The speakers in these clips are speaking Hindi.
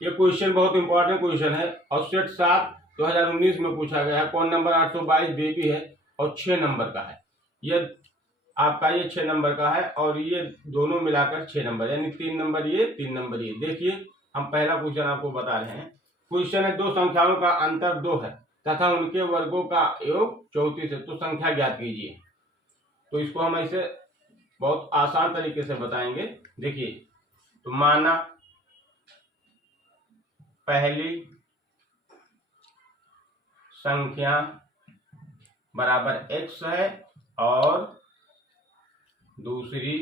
ये क्वेश्चन बहुत इंपॉर्टेंट क्वेश्चन है और सेट 7 2019 में पूछा गया है। कौन नंबर 822 बेबी है और 6 नंबर का है। ये आपका ये 6 नंबर का है और ये दोनों मिलाकर 6 नंबर, यानी 3 नंबर ये 3 नंबर ये। देखिए हम पहला क्वेश्चन आपको बता रहे हैं। क्वेश्चन है दो संख्याओं का अंतर 2 है तथा उनके वर्गों का योग 34 है, तो संख्या ज्ञात कीजिए। तो इसको हम ऐसे बहुत आसान तरीके से बताएंगे। देखिए, तो माना पहली संख्या बराबर x है और दूसरी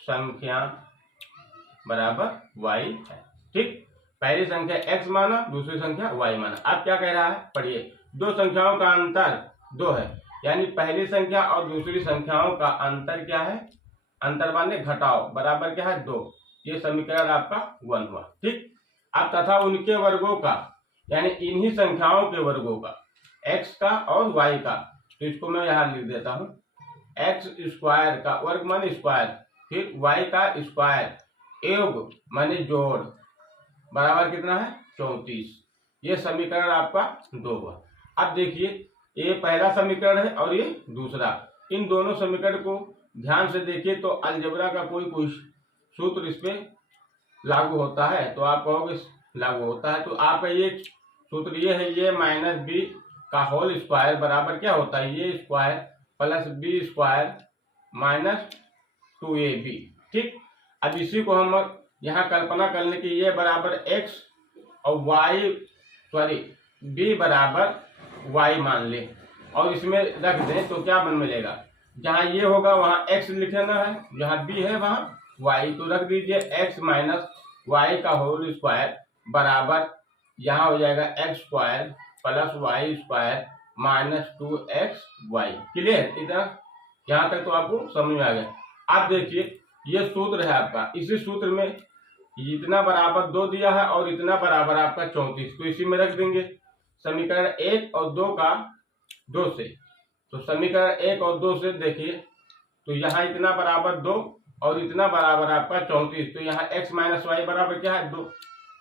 संख्या बराबर y है। ठीक, पहली संख्या x माना, दूसरी संख्या y माना। अब क्या कह रहा है, पढ़िए। दो संख्याओं का अंतर 2 है, यानी पहली संख्या और दूसरी संख्याओं का अंतर क्या है, अंतर माने घटाओ, बराबर क्या है 2। ये समीकरण आपका 1 हुआ। ठीक, अब तथा उनके वर्गों का, यानी इन्हीं संख्याओं के वर्गों का, x का और y का, तो इसको मैं यहाँ लिख देता हूँ। x स्क्वायर का वर्ग माने स्क्वायर, फिर y का स्क्वायर योग माने जोड़, बराबर कितना है 34। ये समीकरण आपका 2 हुआ। अब देखिए, ये पहला समीकरण है और ये दूसरा। इन दोनों समीकरण को ध्यान से देखिए तो अलजेब्रा का कोई सूत्र इस पे लागू होता है, तो आप कहोगे लागू होता है। तो आपका ये सूत्र ये है, ये माइनस बी का होल स्क्वायर बराबर क्या होता है, ये square plus B square minus 2ab। ठीक, अब इसी को हम यहाँ कल्पना कर लें कि ये बराबर x और y, सॉरी b बराबर y मान ले और इसमें रख दें, तो क्या बन मिलेगा, जहाँ ये होगा वहाँ x लिखना है, जहाँ b है वहाँ y, तो रख दीजिए x माइनस y का होल स्क्वायर बराबर यहाँ हो जाएगा x square plus y square minus 2xy। Clear, इतना यहाँ तक तो आपको समझ में आ गया। आप देखिए, ये सूत्र है आपका, इसी सूत्र में इतना बराबर 2 दिया है और इतना बराबर आपका 34, तो इसी में रख देंगे। समीकरण 1 और 2 का 2 से, तो समीकरण 1 और 2 से देखिए, तो यहाँ इतना बराबर 2 और इतना बराबर आपका 34, तो यहाँ x माइनस वाई बराबर क्या है 2,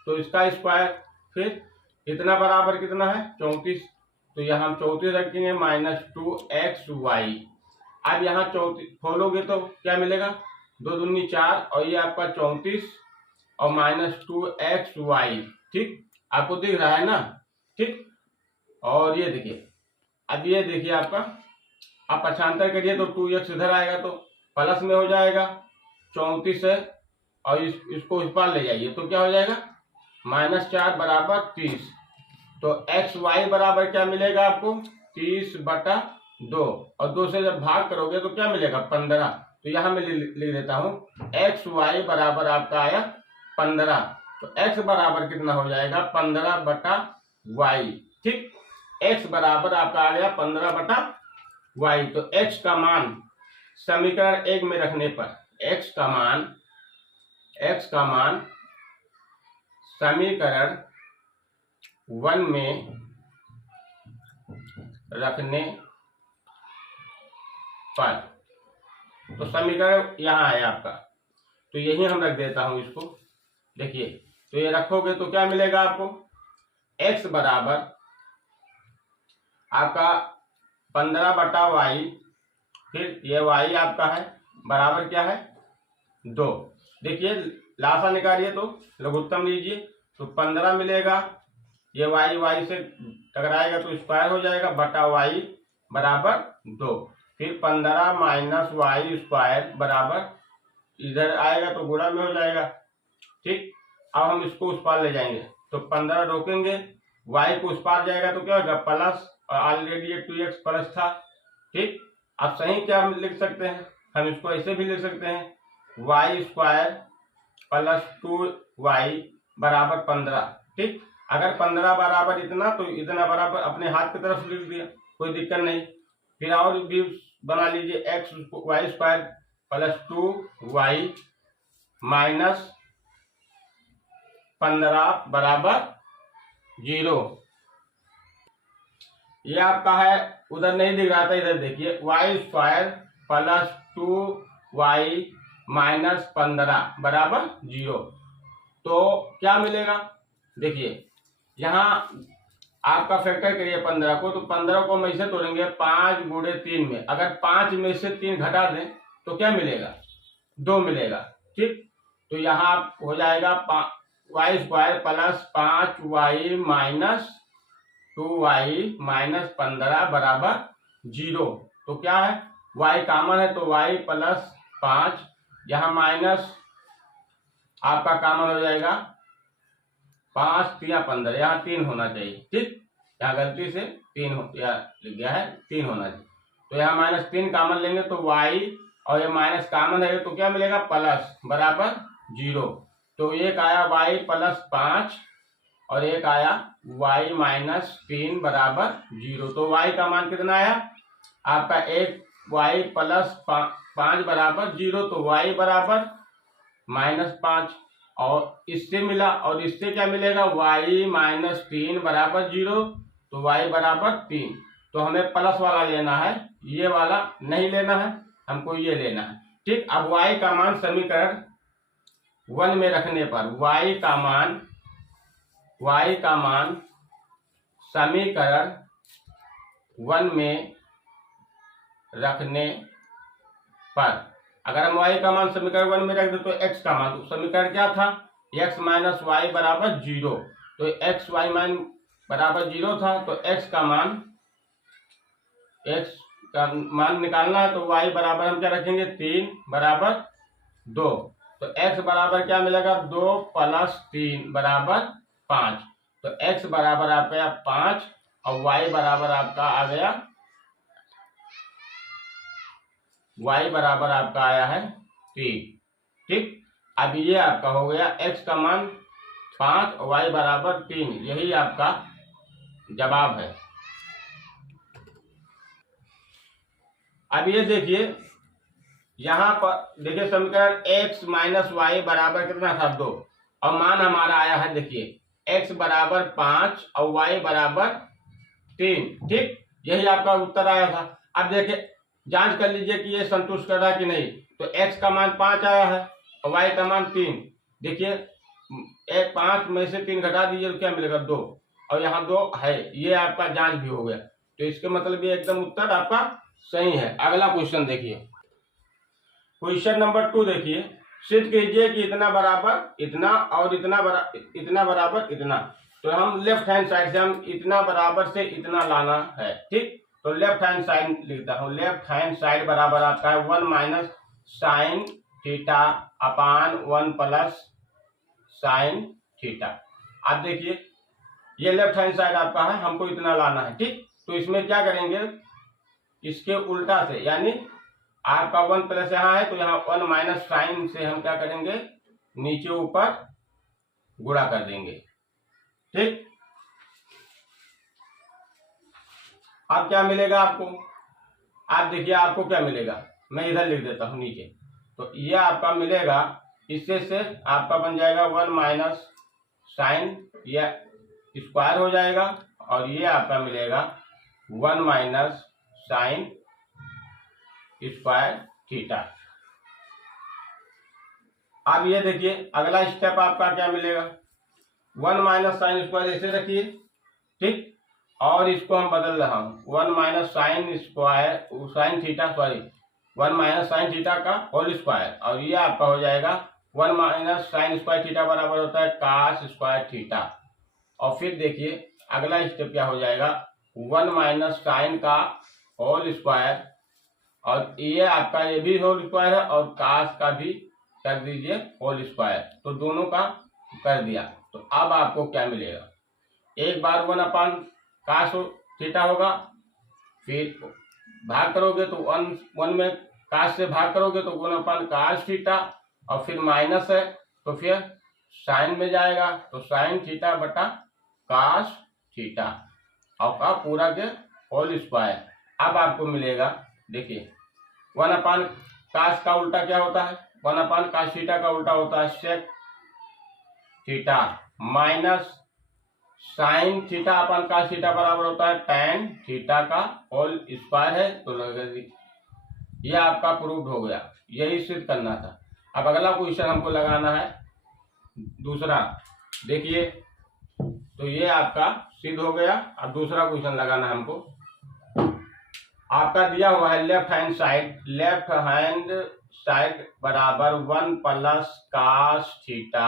तो इसका स्क्वायर, फिर इतना बराबर कितना है 34, तो यहाँ हम 34 रखेंगे माइनस 2xy। अब यहाँ 34 खोलोगे तो क्या मिलेगा, 2 दूनी 4 और ये आपका 34 और माइनस 2xy। ठीक, आपको दिख रहा है ना। ठीक, और ये देखिए, अब ये देखिए आपका, आप पक्षांतर करिए तो 2x इधर आएगा तो प्लस में हो जाएगा 34 है और इसको इस पार ले जाइए तो क्या हो जाएगा माइनस 4 बराबर 30। तो xy बराबर क्या मिलेगा आपको 30/2 और 2 से जब भाग करोगे तो क्या मिलेगा 15। तो यहाँ मैं लिख देता हूँ xy बराबर आपका आया 15, तो x बराबर कितना हो जाएगा 15/y। ठीक, x बराबर आपका आ गया 15/y। तो x का मान समीकरण 1 में रखने पर, x का मान समीकरण 1 में रखने पर, तो समीकरण यहाँ है आपका, तो यही हम रख देता हूं इसको। देखिए, तो ये रखोगे तो क्या मिलेगा आपको, x बराबर आपका 15/y, फिर ये y आपका है बराबर क्या है 2। देखिए लासा निकालिए तो लघुत्तम लीजिए, तो 15 मिलेगा, ये y से टकराएगा तो स्क्वायर हो जाएगा बटा y बराबर 2, फिर 15 माइनस y स्क्वायर बराबर इधर आएगा तो गुणा में हो जाएगा। ठीक, अब हम इसको उस पार ले जाएंगे तो 15 रोकेंगे, y को उस पार जाएगा तो क्या होगा प्लस, और ऑलरेडी ये 2x प्लस था। ठीक, अब सही क्या लिख सकते हैं, हम इसको ऐसे भी लिख सकते हैं y स्क्वायर प्लस 2y बराबर 15। ठीक, अगर 15 बराबर इतना तो इतना बराबर अपने हाथ की तरफ लिख दिया, कोई दिक्कत नहीं। फिर और भी बना लीजिए y square plus 2y minus 15 बराबर 0। ये आपका है, उधर नहीं दिख रहा था, इधर देखिए y स्क्वायर प्लस 2y -15 बराबर 0। तो क्या मिलेगा, देखिए यहाँ आपका फैक्टर करिए 15 को, तो 15 को हम ऐसे तोड़ेंगे 5 गुणे 3 में, अगर 5 में से 3 घटा दें तो क्या मिलेगा, 2 मिलेगा। ठीक, तो यहाँ हो जाएगा Y square plus 5y minus 2y minus 15 बराबर 0। तो क्या है, y कॉमन है तो y प्लस 5, यहाँ माइनस आपका कॉमन हो जाएगा 5 3 15, यहाँ 3 होना चाहिए। ठीक, यहाँ गलती से 3 लिख गया है, 3 होना चाहिए। तो यहाँ -3 कॉमन लेंगे तो y, और ये माइनस कॉमन है तो क्या मिलेगा, प्लस बराबर 0। तो एक आया y प्लस 5 और एक आया y माइनस 3 बराबर 0। तो y का मान कितना आया आपका, एक y प्लस 5 बराबर 0, तो y बराबर -5, और इससे मिला और इससे क्या मिलेगा, y माइनस 3 बराबर 0, तो y बराबर 3। तो हमें प्लस वाला लेना है, ये वाला नहीं लेना है, हमको ये लेना है। ठीक, अब y का मान समीकरण 1 में रखने पर y का मान समीकरण 1 में रखने पर, अगर हम y का मान समीकरण 1 में रख दे तो x का मान, तो समीकरण क्या था, x माइनस वाई बराबर 0, तो x y मान बराबर 0 था, तो x का मान निकालना है, तो y बराबर हम क्या रखेंगे, 3 बराबर 2, तो x बराबर क्या मिलेगा, 2 प्लस 3 बराबर 5, तो x बराबर आपका 5 और y बराबर आपका आ गया, y बराबर आपका आया है 3। ठीक, अब ये आपका हो गया x का मान 5 और y बराबर 3, यही आपका जवाब है। अब ये देखिए यहाँ पर, देखिए समीकरण x माइनस वाई बराबर कितना था, 2, और मान हमारा आया है, देखिए x बराबर 5 और y बराबर 3। ठीक, यही आपका उत्तर आया था। अब देखिए जांच कर लीजिए कि ये संतुष्ट कर रहा है कि नहीं, तो x का मान 5 आया है और y का मान 3। देखिए 5 में से 3 घटा दीजिए तो क्या मिलेगा, 2, और यहाँ 2 है, ये आपका जांच भी हो गया, तो इसके मतलब ये एकदम उत्तर आपका सही है। अगला क्वेश्चन देखिए, क्वेश्चन नंबर 2 देखिए, सिद्ध कीजिए कि इतना बराबर इतना और इतना बराबर इतना। तो हम लेफ्ट हैंड साइड से हम इतना बराबर से इतना लाना है। ठीक, तो लेफ्ट हैंड साइड लिखता हूँ, लेफ्ट हैंड साइड बराबर आता है 1 माइनस साइन थीटा अपान 1 प्लस साइन थीटा। आप देखिए ये लेफ्ट हैंड साइड आपका है, हमको इतना लाना है। ठीक, तो इसमें क्या करेंगे, इसके उल्टा से, यानी आपका 1 प्लस यहाँ है तो यहाँ 1 माइनस साइन से हम क्या करेंगे, नीचे ऊपर गुणा कर देंगे। ठीक, अब क्या मिलेगा आपको, आप देखिए आपको क्या मिलेगा, मैं इधर लिख देता हूँ नीचे, तो ये आपका मिलेगा, इससे से आपका बन जाएगा 1 माइनस साइन, ये स्क्वायर हो जाएगा, और ये आपका मिलेगा 1 माइनस साइन स्क्वायर थीटा। अब ये देखिए अगला स्टेप आपका क्या मिलेगा, 1 माइनस साइन स्क्वायर ऐसे रखिए। ठीक, और इसको हम बदल रहा हूँ, 1 minus sine square sine theta, sorry 1 minus sine theta का होल स्क्वायर, और ये आपका हो जाएगा 1 माइनस साइन स्क्वायर थीटा बराबर होता है कास स्क्वायर थीटा। और फिर देखिए अगला स्टेप क्या हो जाएगा, 1 माइनस साइन का होल स्क्वायर, और ये आपका ये भी होल स्क्वायर है, और कास का भी कर दीजिए होल स्क्वायर, तो दोनों का कर दिया। तो अब आपको क्या मिलेगा, एक बार 1 अपान कास थीटा होगा, फिर भाग करोगे तो 1 में कास से भाग करोगे तो 1 अपान कास थीटा, और फिर माइनस है तो फिर साइन में जाएगा, तो साइन थीटा बटा कास थीटा, और का पूरा के होल स्क्वायर। अब आपको मिलेगा, देखिए 1 अपान कास का उल्टा क्या होता है, 1 अपान कास थीटा का उल्टा होता है sec theta, minus sine theta upon cos theta बराबर होता है टैन थीटा का होल स्क्वायर है। तो ये आपका प्रूव्ड हो गया, यही सिद्ध करना था। अब अगला क्वेश्चन हमको लगाना है दूसरा। देखिए, तो ये आपका सिद्ध हो गया। अब दूसरा क्वेश्चन लगाना है हमको। आपका दिया हुआ है लेफ्ट हैंड साइड बराबर 1 plus cos theta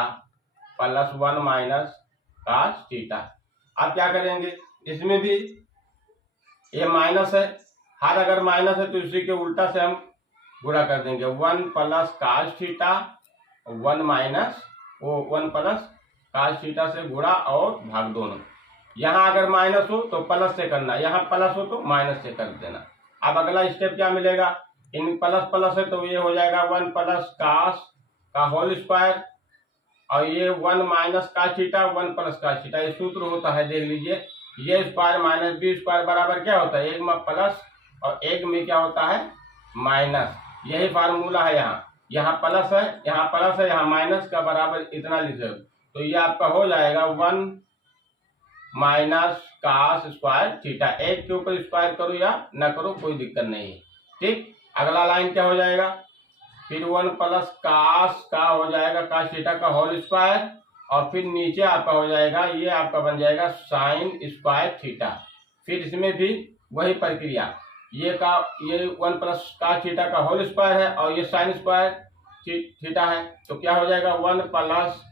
plus 1 minus cos theta. आप क्या करेंगे, इसमें भी ये माइनस है, हर अगर माइनस है तो इसी के उल्टा से हम गुणा कर देंगे। 1 plus cos theta 1 minus 1 plus cos theta से गुणा और भाग दोनों। यहाँ अगर माइनस हो तो प्लस से करना, यहाँ प्लस हो तो माइनस से कर देना। अब अगला स्टेप क्या मिलेगा, इन प्लस प्लस है तो ये हो जाएगा 1 प्लस कास का होल स्क्वायर और ये 1 minus cos theta 1 plus cos theta. ये सूत्र होता है, देख लीजिए, ये स्क्वायर माइनस बी स्क्वायर बराबर क्या होता है, एक में प्लस और एक में क्या होता है माइनस। यही फार्मूला है। यहाँ प्लस है, यहाँ प्लस है, यहाँ माइनस का बराबर इतना लिखे तो ये आपका हो जाएगा 1 माइनस कास स्क्वायर थीटा। एक के ऊपर स्क्वायर करो या ना करो कोई दिक्कत नहीं है, ठीक। अगला लाइन क्या हो जाएगा, फिर 1 प्लस कास का हो जाएगा कास थीटा का होल स्क्वायर और फिर नीचे आपका हो जाएगा, ये आपका बन जाएगा साइन स्क्वायर थीटा। फिर इसमें भी वही प्रक्रिया, ये 1 प्लस कास थीटा का होल स्क्वायर है और ये साइन स्क्वायर थीटा है, तो क्या हो जाएगा 1 प्लस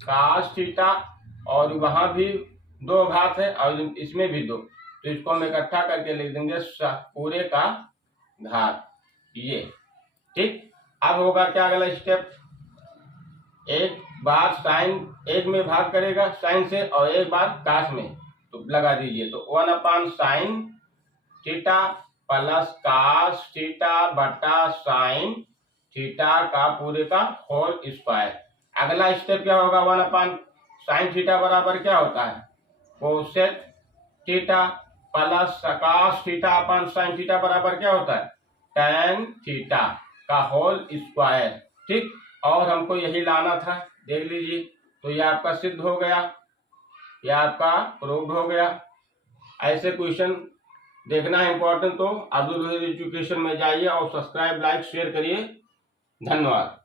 कास थीटा और वहां भी 2 घात है और इसमें भी 2, तो इसको हम इकट्ठा करके लिख देंगे पूरे का घात, ये ठीक। अब होगा क्या अगला स्टेप, एक बार साइन एक में भाग करेगा साइन से और एक बार कास में, तो लगा दीजिए, तो 1 upon sine theta plus cos theta बटा साइन थीटा का पूरे का होल स्क्वायर। अगला स्टेप क्या होगा, 1 अपान साइन थीटा बराबर क्या होता है cosec theta plus cos theta upon sine theta बराबर क्या होता है टैन थीटा का होल स्क्वायर, ठीक। और हमको यही लाना था, देख लीजिए, तो ये आपका सिद्ध हो गया, ये आपका प्रूव्ड हो गया। ऐसे क्वेश्चन देखना है इंपॉर्टेंट, तो अब्दुल वहीद एजुकेशन में जाइए और सब्सक्राइब लाइक शेयर करिए। धन्यवाद।